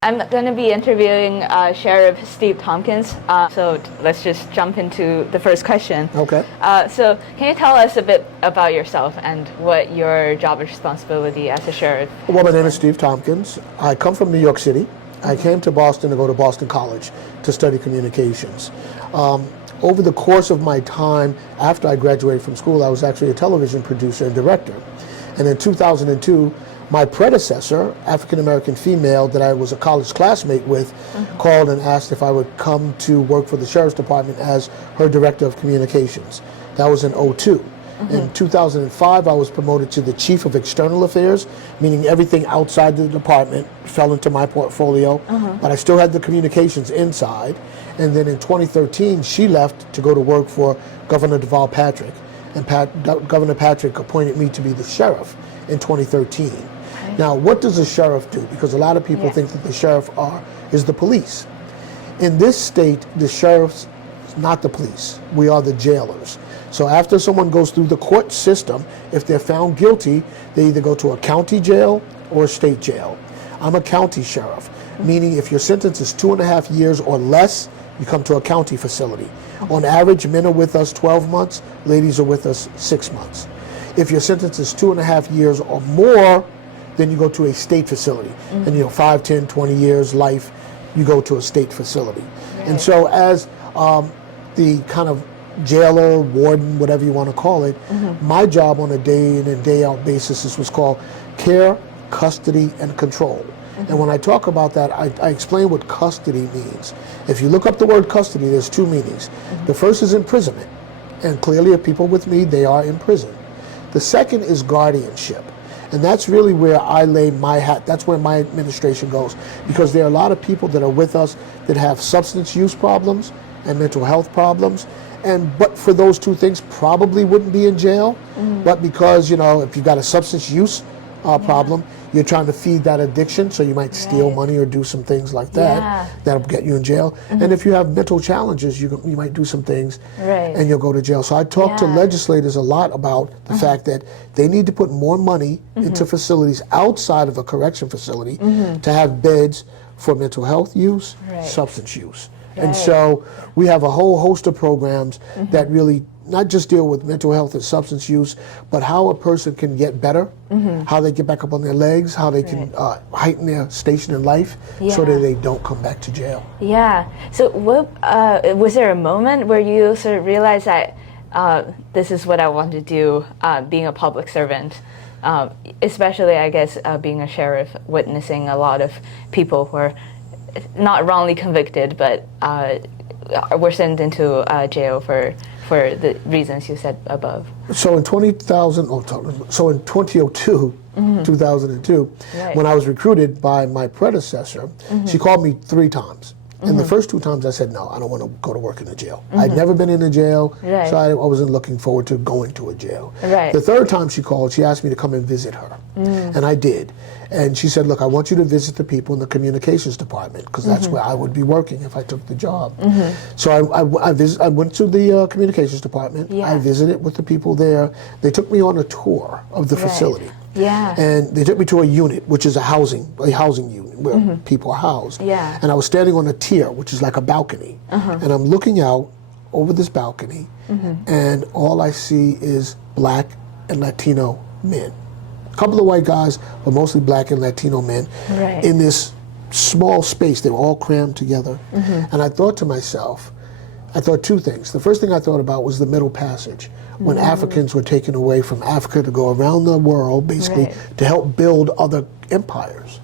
I'm going to be interviewing Sheriff Steve Tompkins, so let's just jump into the first question. Okay. So can you tell us a bit about yourself and what your job responsibility as a sheriff? Well, my name is Steve Tompkins. I come from New York City. I came to Boston to go to Boston College to study communications. Over the course of my time after I graduated from school, I was actually a television producer and director. And in 2002, my predecessor, African-American female that I was a college classmate with, called and asked if I would come to work for the Sheriff's Department as her Director of Communications. That was in 2002. In 2005, I was promoted to the Chief of External Affairs, meaning everything outside the department fell into my portfolio, but I still had the communications inside. And then in 2013, she left to go to work for Governor Deval Patrick. And Governor Patrick appointed me to be the sheriff in 2013. Now, what does a sheriff do? Because a lot of people think that the sheriff is the police. In this state, the sheriff's not the police. We are the jailers. So after someone goes through the court system, if they're found guilty, they either go to a county jail or a state jail. I'm a county sheriff, meaning if your sentence is 2.5 years or less, you come to a county facility. On average, men are with us 12 months, ladies are with us 6 months. If your sentence is 2.5 years or more, then you go to a state facility. And 5, 10, 20 years, life, you go to a state facility. Right. And so as the kind of jailer, warden, whatever you want to call it, my job on a day in and day out basis was called care, custody, and control. And when I talk about that, I explain what custody means. If you look up the word custody, there's two meanings. The first is imprisonment. And clearly, if people with me, they are in prison. The second is guardianship. And that's really where I lay my hat. That's where my administration goes. Because there are a lot of people that are with us that have substance use problems and mental health problems. But for those two things, probably wouldn't be in jail. But because, if you've got a substance use problem, you're trying to feed that addiction, so you might steal money or do some things like that. That'll get you in jail. And if you have mental challenges, you might do some things and you'll go to jail. So I talk to legislators a lot about the fact that they need to put more money into facilities outside of a correction facility to have beds for mental health use, substance use. And so we have a whole host of programs that really not just deal with mental health and substance use, but how a person can get better, how they get back up on their legs, how they can heighten their station in life so that they don't come back to jail. Yeah. So was there a moment where you sort of realized that this is what I want to do, being a public servant? Especially, I guess, being a sheriff, witnessing a lot of people who are not wrongly convicted, but were sent into jail for the reasons you said above. So in 2002, 2002, when I was recruited by my predecessor, she called me 3 times. And the first 2 times I said, no, I don't want to go to work in a jail. I'd never been in a jail, so I wasn't looking forward to going to a jail. The third time she called, she asked me to come and visit her. And I did. And she said, look, I want you to visit the people in the communications department, because that's where I would be working if I took the job. So I went to the communications department. I visited with the people there. They took me on a tour of the facility. And they took me to a unit, which is a housing unit where people are housed. And I was standing on a tier, which is like a balcony. And I'm looking out over this balcony, and all I see is black and Latino men. A couple of white guys, but mostly black and Latino men in this small space. They were all crammed together. And I thought to myself, I thought 2 things. The first thing I thought about was the Middle Passage, when Africans were taken away from Africa to go around the world, basically, to help build other empires.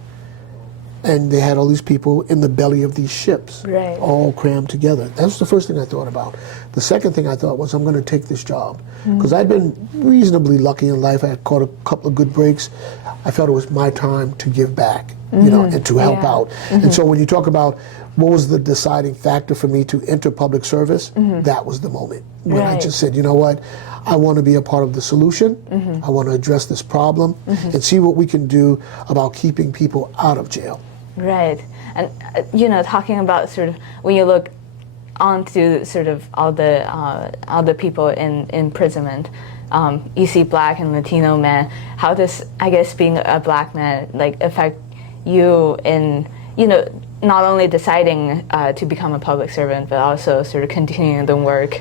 And they had all these people in the belly of these ships, all crammed together. That was the first thing I thought about. The second thing I thought was, I'm going to take this job. Because I'd been reasonably lucky in life. I had caught a couple of good breaks. I felt it was my time to give back, and to help out. And so when you talk about what was the deciding factor for me to enter public service, that was the moment when I just said, you know what, I want to be a part of the solution. I want to address this problem and see what we can do about keeping people out of jail. Right. And, talking about sort of when you look onto sort of all the people in imprisonment, you see black and Latino men. How does, I guess, being a black man affect you in not only deciding to become a public servant, but also sort of continuing the work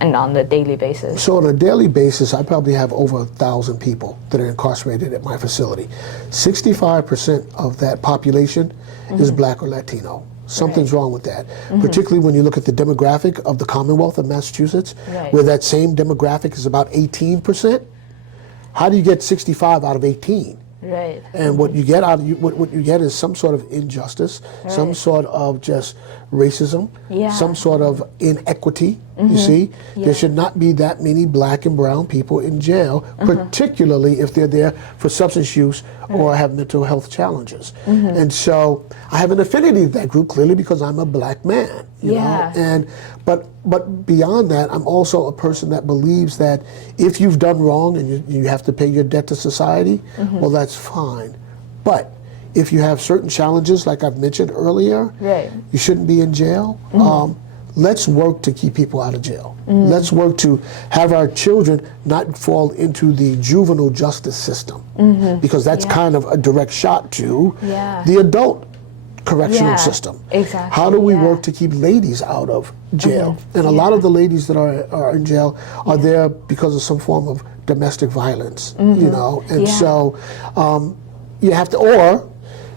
and on the daily basis? So on a daily basis, I probably have over 1,000 people that are incarcerated at my facility. 65% of that population is Black or Latino. Something's wrong with that, particularly when you look at the demographic of the Commonwealth of Massachusetts, where that same demographic is about 18%. How do you get 65 out of 18? Right. And what you get what you get is some sort of injustice, some sort of just racism, some sort of inequity. You see, there should not be that many Black and brown people in jail, particularly if they're there for substance use or have mental health challenges. And so I have an affinity to that group clearly because I'm a Black man. You know? And but beyond that, I'm also a person that believes that if you've done wrong and you have to pay your debt to society, well, that's fine. But if you have certain challenges, like I've mentioned earlier, you shouldn't be in jail. Let's work to keep people out of jail. Let's work to have our children not fall into the juvenile justice system, because that's kind of a direct shot to the adult correctional system. Exactly. How do we work to keep ladies out of jail? And a lot of the ladies that are in jail are there because of some form of domestic violence, you know, and so you have to, or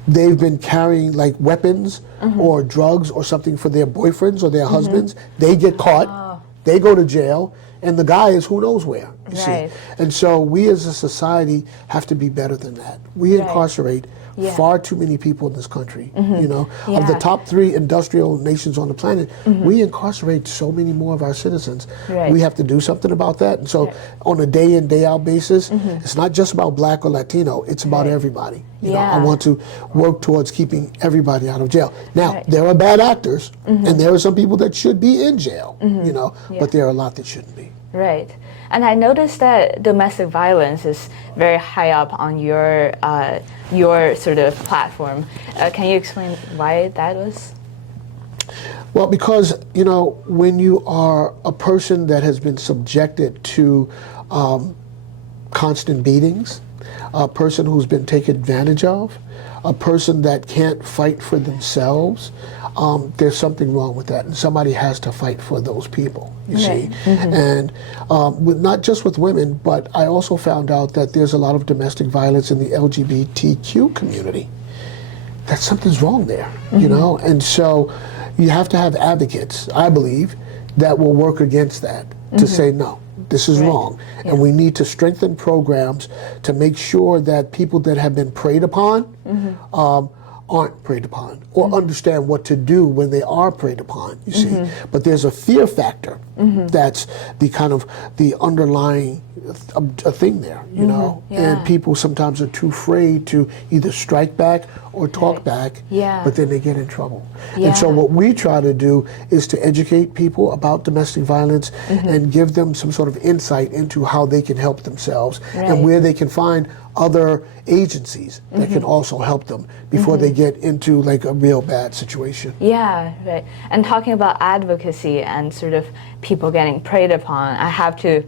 they've been carrying like weapons or drugs or something for their boyfriends or their husbands. They get caught, they go to jail, and the guy is who knows where, you see. And so we as a society have to be better than that. We incarcerate far too many people in this country, you know. Of the top 3 industrial nations on the planet, we incarcerate so many more of our citizens. We have to do something about that. And so on a day in, day out basis, it's not just about Black or Latino, it's about everybody. You know, I want to work towards keeping everybody out of jail. Now, there are bad actors, and there are some people that should be in jail, you know, but there are a lot that shouldn't be. Right. And I noticed that domestic violence is very high up on your sort of platform. Can you explain why that was? Well, because, you know, when you are a person that has been subjected to constant beatings, a person who's been taken advantage of, a person that can't fight for themselves, there's something wrong with that, and somebody has to fight for those people, you see. And not just with women, but I also found out that there's a lot of domestic violence in the LGBTQ community. That something's wrong there, you know. And so you have to have advocates, I believe, that will work against that, to say no, this is wrong. And we need to strengthen programs to make sure that people that have been preyed upon aren't preyed upon, or understand what to do when they are preyed upon, you see. But there's a fear factor that's the kind of the underlying thing there, you know. And people sometimes are too afraid to either strike back or talk back, but then they get in trouble. And so what we try to do is to educate people about domestic violence and give them some sort of insight into how they can help themselves and where they can find other agencies that can also help them before they get into like a real bad situation. Yeah, right. And talking about advocacy and sort of people getting preyed upon, I have to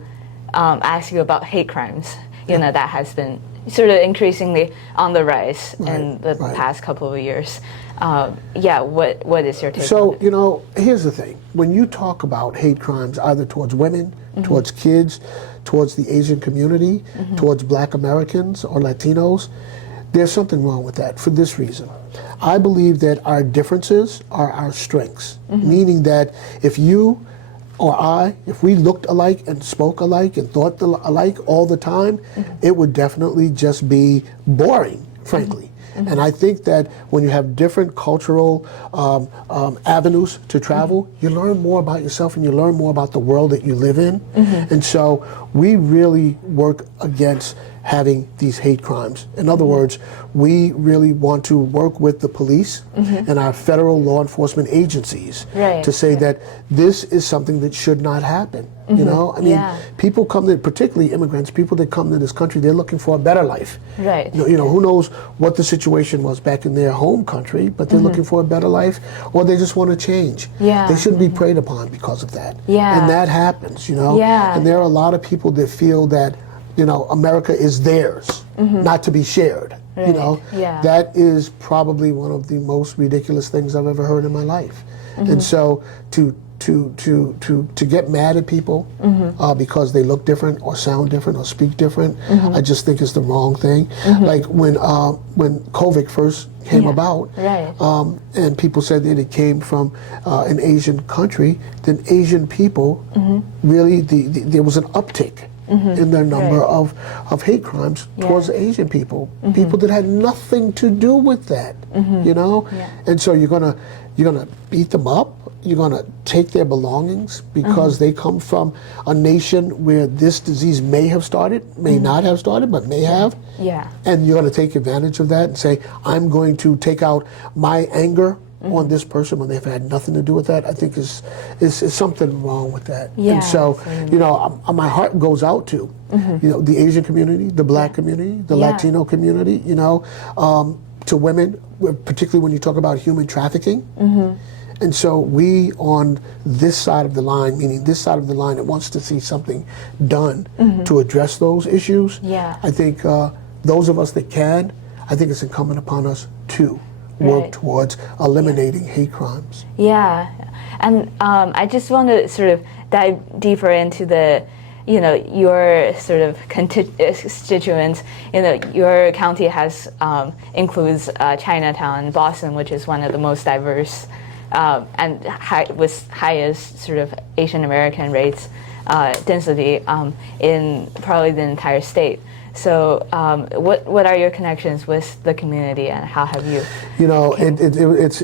ask you about hate crimes. You know, that has been sort of increasingly on the rise in the past couple of years. What is your take on So, it? you know, here's the thing. When you talk about hate crimes, either towards women, towards kids, towards the Asian community, towards Black Americans or Latinos, there's something wrong with that for this reason. I believe that our differences are our strengths, meaning that if you or I, if we looked alike and spoke alike and thought alike all the time, it would definitely just be boring, frankly. And I think that when you have different cultural avenues to travel, you learn more about yourself and you learn more about the world that you live in. And so we really work against having these hate crimes. In other words, we really want to work with the police and our federal law enforcement agencies to say that this is something that should not happen. You know, I mean, people come to, particularly immigrants, people that come to this country, they're looking for a better life. You know, who knows what the situation was back in their home country, but they're looking for a better life, or they just want to change. They shouldn't be preyed upon because of that. And that happens, you know. And there are a lot of people that feel that, you know, America is theirs, not to be shared. You know, Yeah. that is probably one of the most ridiculous things I've ever heard in my life. And so to get mad at people because they look different or sound different or speak different, I just think is the wrong thing. Like when COVID first came about, Right. and people said that it came from an Asian country, then Asian people really there was an uptick in their number Right. of hate crimes towards Asian people, people that had nothing to do with that, you know. And so you're gonna beat them up. You're gonna take their belongings because they come from a nation where this disease may have started, may not have started, but may have. Yeah. And you're gonna take advantage of that and say, I'm going to take out my anger on this person when they've had nothing to do with that. I think is something wrong with that. Yeah, and so, absolutely. you know, my heart goes out to, you know, the Asian community, the Black community, the Latino community, you know, to women, particularly when you talk about human trafficking. And so we on this side of the line, meaning this side of the line that wants to see something done to address those issues, I think those of us that can, I think it's incumbent upon us to work towards eliminating hate crimes. Yeah, and I just want to sort of dive deeper into the, you know, your sort of constituents. You know, your county has includes Chinatown, Boston, which is one of the most diverse and with highest sort of Asian American rates density in probably the entire state. So, what are your connections with the community, and how have you? You know, it's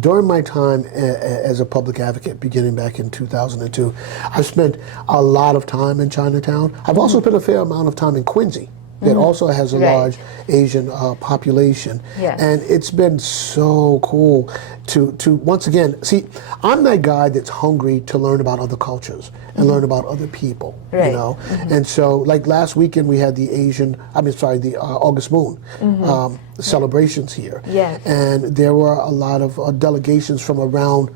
during my time as a public advocate, beginning back in 2002, I've spent a lot of time in Chinatown. I've also spent a fair amount of time in Quincy, that also has a large Asian population, and it's been so cool to once again see. I'm that guy that's hungry to learn about other cultures and learn about other people, you know. And so, like last weekend, we had the August Moon celebrations here, and there were a lot of delegations from around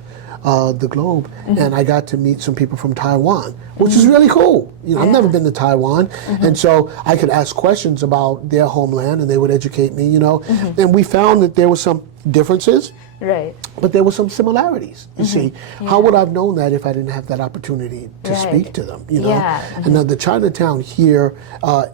the globe, and I got to meet some people from Taiwan, which is really cool. You know, I've never been to Taiwan, and so I could ask questions about their homeland, and they would educate me. You know, and we found that there were some differences, but there were some similarities. You see, how would I have known that if I didn't have that opportunity to speak to them? You know, and the Chinatown here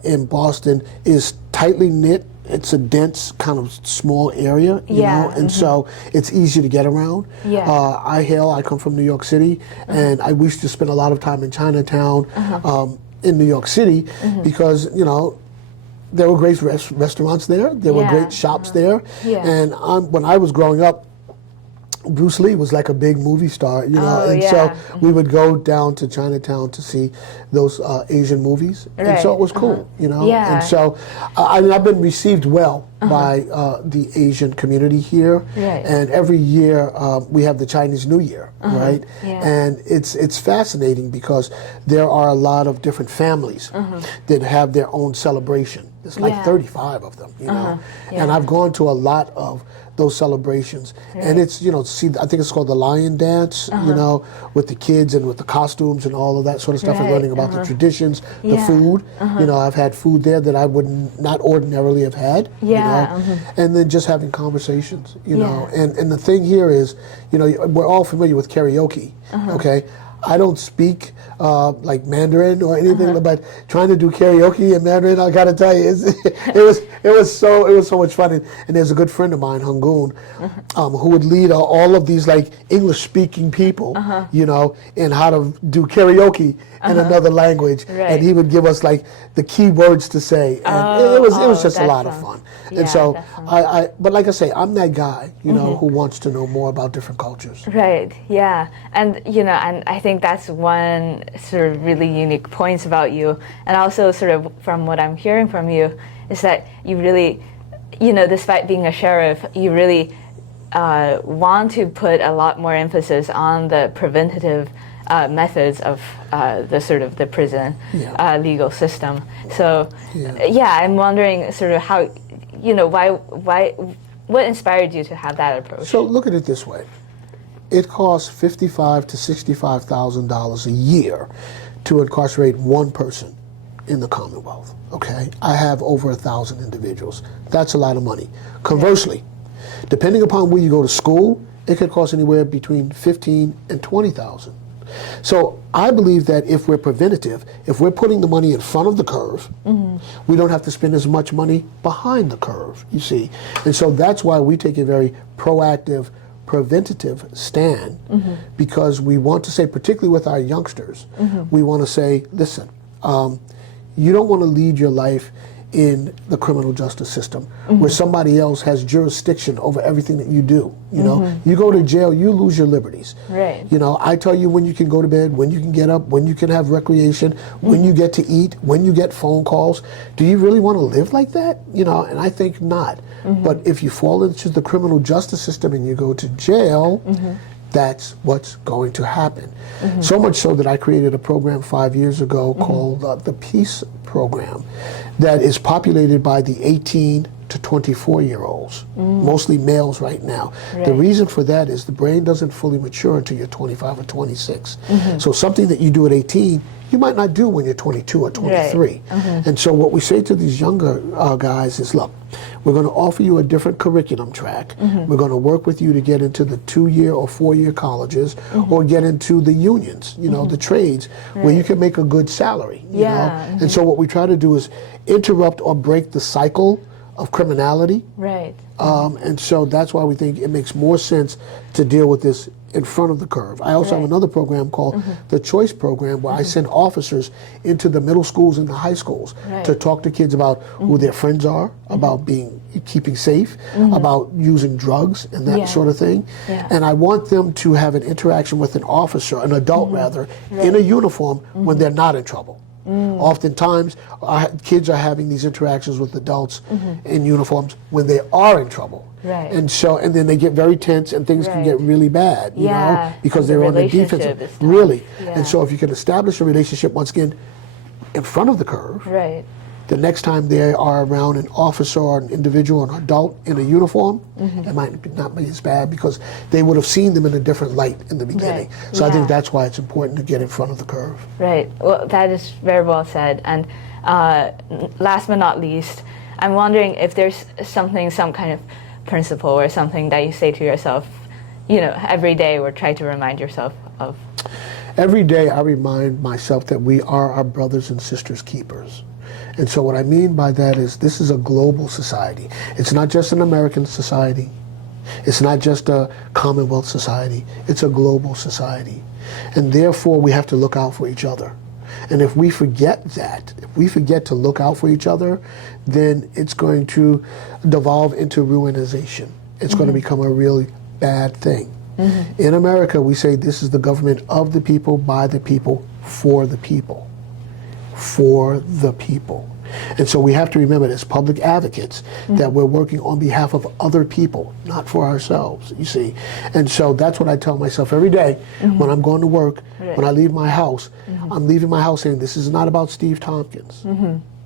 in Boston is tightly knit. It's a dense, kind of small area, you know, and so it's easy to get around. I come from New York City, and I used to spend a lot of time in Chinatown, in New York City, because, you know, there were great restaurants there, there were great shops there, and when I was growing up, Bruce Lee was like a big movie star, you know, so we would go down to Chinatown to see those Asian movies, and so it was cool, you know, and so I've been received well by the Asian community here, and every year we have the Chinese New Year, right, and it's fascinating because there are a lot of different families that have their own celebration. There's like 35 of them, you know, and I've gone to a lot of those celebrations, and it's, you know, I think it's called the Lion Dance, you know, with the kids and with the costumes and all of that sort of stuff, and learning about the traditions, the food. You know, I've had food there that I would not ordinarily have had, you know, and then just having conversations, you know, and the thing here is, you know, we're all familiar with karaoke, okay? I don't speak like Mandarin or anything, but trying to do karaoke in Mandarin, I gotta tell you, it was so much fun. And there's a good friend of mine, Hungoon, who would lead all of these like English speaking people, you know, in how to do karaoke in another language, and he would give us like the key words to say, and it was just a lot of fun. And so but like I say, I'm that guy, you know, who wants to know more about different cultures. Right. Yeah. And you know, and I think that's one sort of really unique points about you, and also sort of from what I'm hearing from you is that you really, you know, despite being a sheriff, you really want to put a lot more emphasis on the preventative methods of the sort of the prison legal system. So I'm wondering sort of how, you know, what inspired you to have that approach? So look at it this way. It costs $55,000 to $65,000 a year to incarcerate one person in the Commonwealth, okay? I have over 1,000 individuals. That's a lot of money. Conversely, depending upon where you go to school, it could cost anywhere between 15 and 20,000. So I believe that if we're preventative, if we're putting the money in front of the curve, we don't have to spend as much money behind the curve, you see. And so that's why we take a very proactive, preventative stand, because we want to say, particularly with our youngsters, we want to say, listen, you don't want to lead your life in the criminal justice system where somebody else has jurisdiction over everything that you do. You know, you go to jail, you lose your liberties. Right. You know, I tell you when you can go to bed, when you can get up, when you can have recreation, when you get to eat, when you get phone calls. Do you really want to live like that? You know, and I think not. But if you fall into the criminal justice system and you go to jail, that's what's going to happen. So much so that I created a program 5 years ago called the PEACE program that is populated by the 18 to 24-year-olds, mostly males right now. The reason for that is the brain doesn't fully mature until you're 25 or 26. So something that you do at 18, you might not do when you're 22 or 23. And so what we say to these younger guys is, look, we're going to offer you a different curriculum track. We're going to work with you to get into the 2-year or 4-year colleges or get into the unions, you know, the trades, where you can make a good salary, you know? And so what we try to do is interrupt or break the cycle of criminality. Right. And so that's why we think it makes more sense to deal with this in front of the curve. I also have another program called the Choice Program, where I send officers into the middle schools and the high schools to talk to kids about who their friends are, about keeping safe, about using drugs and that sort of thing. And I want them to have an interaction with an officer, an adult rather, in a uniform when they're not in trouble. Oftentimes, kids are having these interactions with adults in uniforms when they are in trouble. And so, and then they get very tense and things can get really bad, you know, because they're on the defensive. Really. And so if you can establish a relationship, once again, in front of the curve, the next time they are around an officer or an individual, an adult in a uniform, it might not be as bad because they would have seen them in a different light in the beginning. So I think that's why it's important to get in front of the curve. Right. Well, that is very well said. And last but not least, I'm wondering if there's some kind of principle or something that you say to yourself, you know, every day or try to remind yourself of. Every day I remind myself that we are our brothers and sisters keepers. And so what I mean by that is this is a global society. It's not just an American society. It's not just a Commonwealth society. It's a global society. And therefore we have to look out for each other. And if we forget that, if we forget to look out for each other, then it's going to devolve into ruinization. It's going to become a really bad thing. In America, we say this is the government of the people, by the people, for the people. For the people. And so we have to remember as public advocates that we're working on behalf of other people, not for ourselves, you see. And so that's what I tell myself every day when I'm going to work, when I leave my house. I'm leaving my house saying this is not about Steve Tompkins.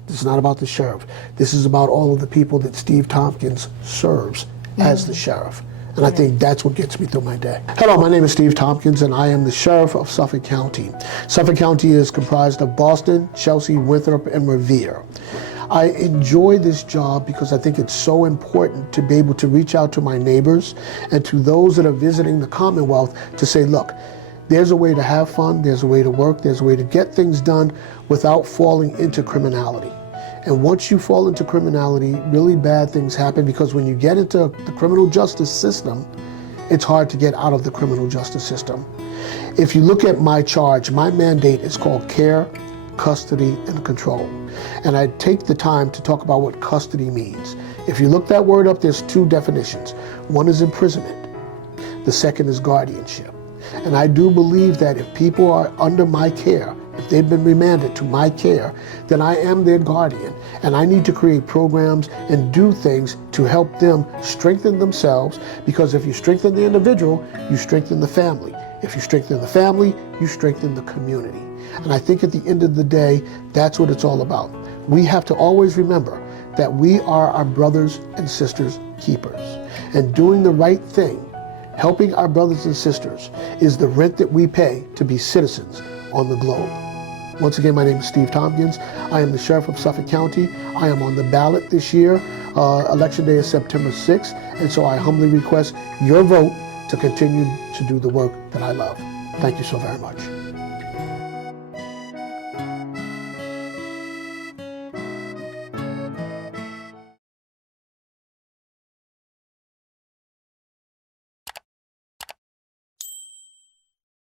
This is not about the sheriff. This is about all of the people that Steve Tompkins serves as the sheriff. And I think that's what gets me through my day. Hello, my name is Steve Tompkins, and I am the Sheriff of Suffolk County. Suffolk County is comprised of Boston, Chelsea, Winthrop, and Revere. I enjoy this job because I think it's so important to be able to reach out to my neighbors and to those that are visiting the Commonwealth to say, look, there's a way to have fun, there's a way to work, there's a way to get things done without falling into criminality. And once you fall into criminality, really bad things happen because when you get into the criminal justice system, it's hard to get out of the criminal justice system. If you look at my charge, my mandate is called care, custody, and control. And I take the time to talk about what custody means. If you look that word up, there's two definitions. One is imprisonment. The second is guardianship. And I do believe that if people are under my care, if they've been remanded to my care, then I am their guardian, and I need to create programs and do things to help them strengthen themselves, because if you strengthen the individual, you strengthen the family. If you strengthen the family, you strengthen the community. And I think at the end of the day, that's what it's all about. We have to always remember that we are our brothers and sisters keepers, and doing the right thing, helping our brothers and sisters, is the rent that we pay to be citizens on the globe. Once again, my name is Steve Tompkins. I am the Sheriff of Suffolk County. I am on the ballot this year. Election day is September 6th, and so I humbly request your vote to continue to do the work that I love. Thank you so very much.